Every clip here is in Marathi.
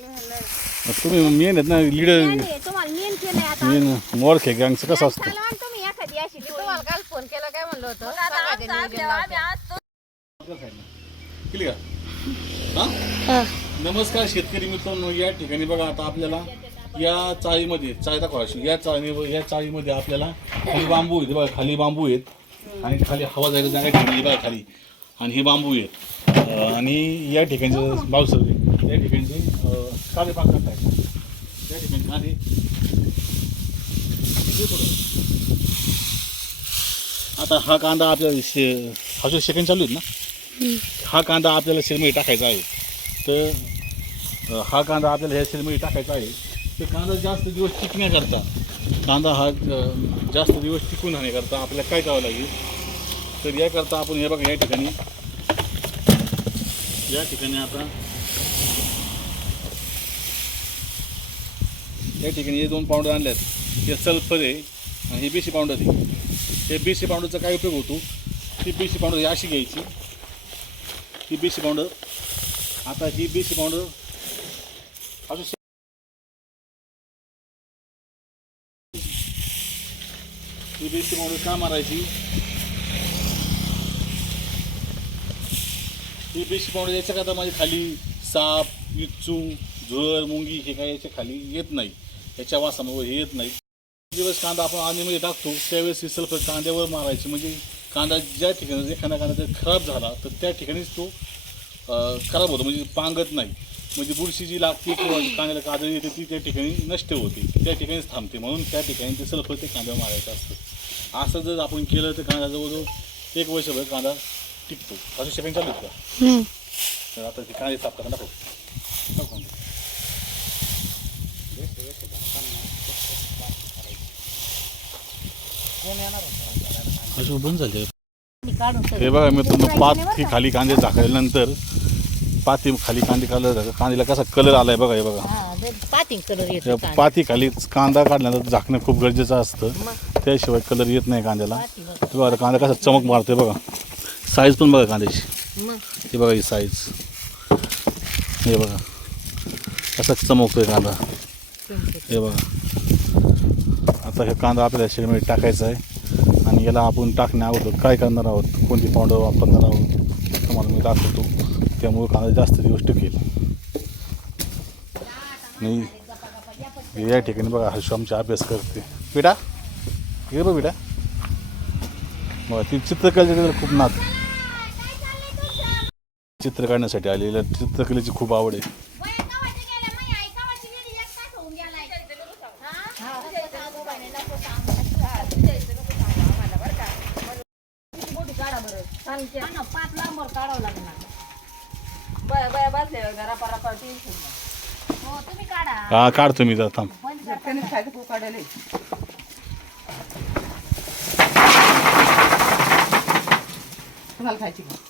तुम्ही मेन आहेत ना लीडर तुम्हाला मेन केलंय आता. मेन गँगचं कसं असतं? चालवा ना तुम्ही एखादी अशी की तुम्हाला काल फोन केला काय म्हणलं होतं? केली का? हा? नमस्कार शेतकरी मित्रांनो या ठिकाणी बघा आता आपल्याला या चाळीमध्ये चाळी दाखवा अशी. या चाळी या चाळीमध्ये आपल्याला खाली बांबू आहेत. बघा खाली बांबू आहेत. आणि खाली हवा जायला जागा ठिकाणी बघा खाली. आणि हे बांबू आहेत. आणि या ठिकाणचं सर या ठिकाणचे कांदे पाक आहेत. या ठिकाणी कांदे इकडे थोडं. आता हा कांदा आपल्या शे हा जो सेकंड चालू आहेत ना हा कांदा आपल्याला शिरमई टाकायचा आहे. तर हा कांदा आपल्याला ह्या शिरमई टाकायचा आहे. तर कांदा जास्त दिवस टिकण्याकरता कांदा हा जास्त दिवस टिकून राहण्याकरता आपल्याला काय करावं लागेल? तर याकरता आपण हे बघा या ठिकाणी या ठिकाणी आता या ठिकाणी हे दोन पावडर आणल्यात. हे सल्फर आहे आणि हे बीसी पावडर आहे. हे बीसी पावडरचा काय उपयोग होतो? ही बीसी पावडर ही अशी घ्यायची. ही बीसी पावडर आता ही बीसी पावडर असू शे- ही बीसी पावडर का मारायची? ही बेशी पावडर याच्या का माझ्या खाली साप विच्चू झर मुंगी हे काय याच्या खाली येत नाही. याच्या वासामुळे हे येत नाही. दिवस कांदा आपण आणीमध्ये टाकतो त्यावेळेस ही सल्फर कांद्यावर मारायची. म्हणजे कांदा ज्या ठिकाणी एखादा कांदा जर खराब झाला तर त्या ठिकाणीच तो खराब होतो. म्हणजे पांगत नाही. म्हणजे बुरशी जी लागते किंवा कांद्याला काजळी येते ती त्या ठिकाणी नष्ट होते. त्या ठिकाणीच थांबते. म्हणून त्या ठिकाणी ते सल्फर ते कांद्यावर मारायचं असतं. असं जर आपण केलं तर कांदा जवळजवळ एक वर्षभर कांदा टिकतो असं सेकंड चालू आहेत का तर आता ते कांदे साफ करा दाखव दाखव. अजून बंद झाले. मी काढून ठेवते. हे बघा मित्रांनो पाती खाली कांदे झाकल्यानंतर पाती खाली कांदे कलर कांद्याला कसा कलर आलाय बघा हे बघा. हा, पातिंग कलर या येतो कांदा. पाती खाली कांदा काढल्यानंतर झाकणं खूप गरजेचं असतं. त्याशिवाय कलर येत नाही कांद्याला. पाती बघ. बघा कांदा कसा चमक मारतोय बघा. साईज पण बघा कांद्याची हे बघा ही साईज हे बघा. कसा चमकतोय कांदा. हे बघा. आता हे कांदा आपल्याला शेडमध्ये टाकायचा आहे. आणि याला आपण टाकण्या अगोदर काय करणार आहोत? कोणती पावडर वापरणार आहोत? तुम्हाला मी दाखवतो. त्यामुळे कांदा जास्त दिवस टिकेल. आणि या ठिकाणी बघा हर्षू आमचा अभ्यास करते बेटा हे बघ बेटा बघा ती चित्रकलेची तर खूप नाद. चित्र काढण्यासाठी आलेल्या चित्रकलेची खूप आवड आहे. पाच लांबर काढावं लागणार बया बया बसल्यावर घरा परा हो तुम्ही काढा हा काढतो मी जरा थांब. काढायला तुम्हाला खायची का?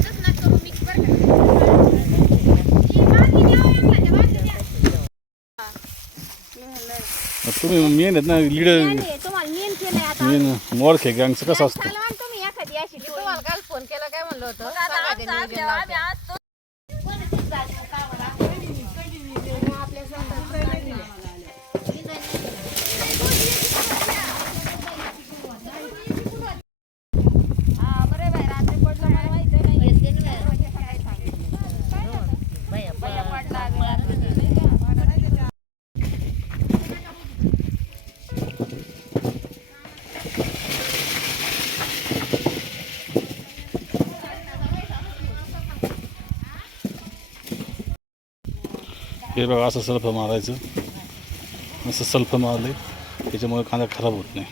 तुम्ही मेन आहेत ना लीडर तुम्हाला मेन केलंय आता. मेन गँगचं कसं असतं? तुम्ही एखादी अशी. तुम्हाला काल फोन केला काय म्हणलं होतं? हे बघा असं सल्फ मारायचं. असं सल्फ मारले त्याच्यामुळे कांदा खराब होत नाही.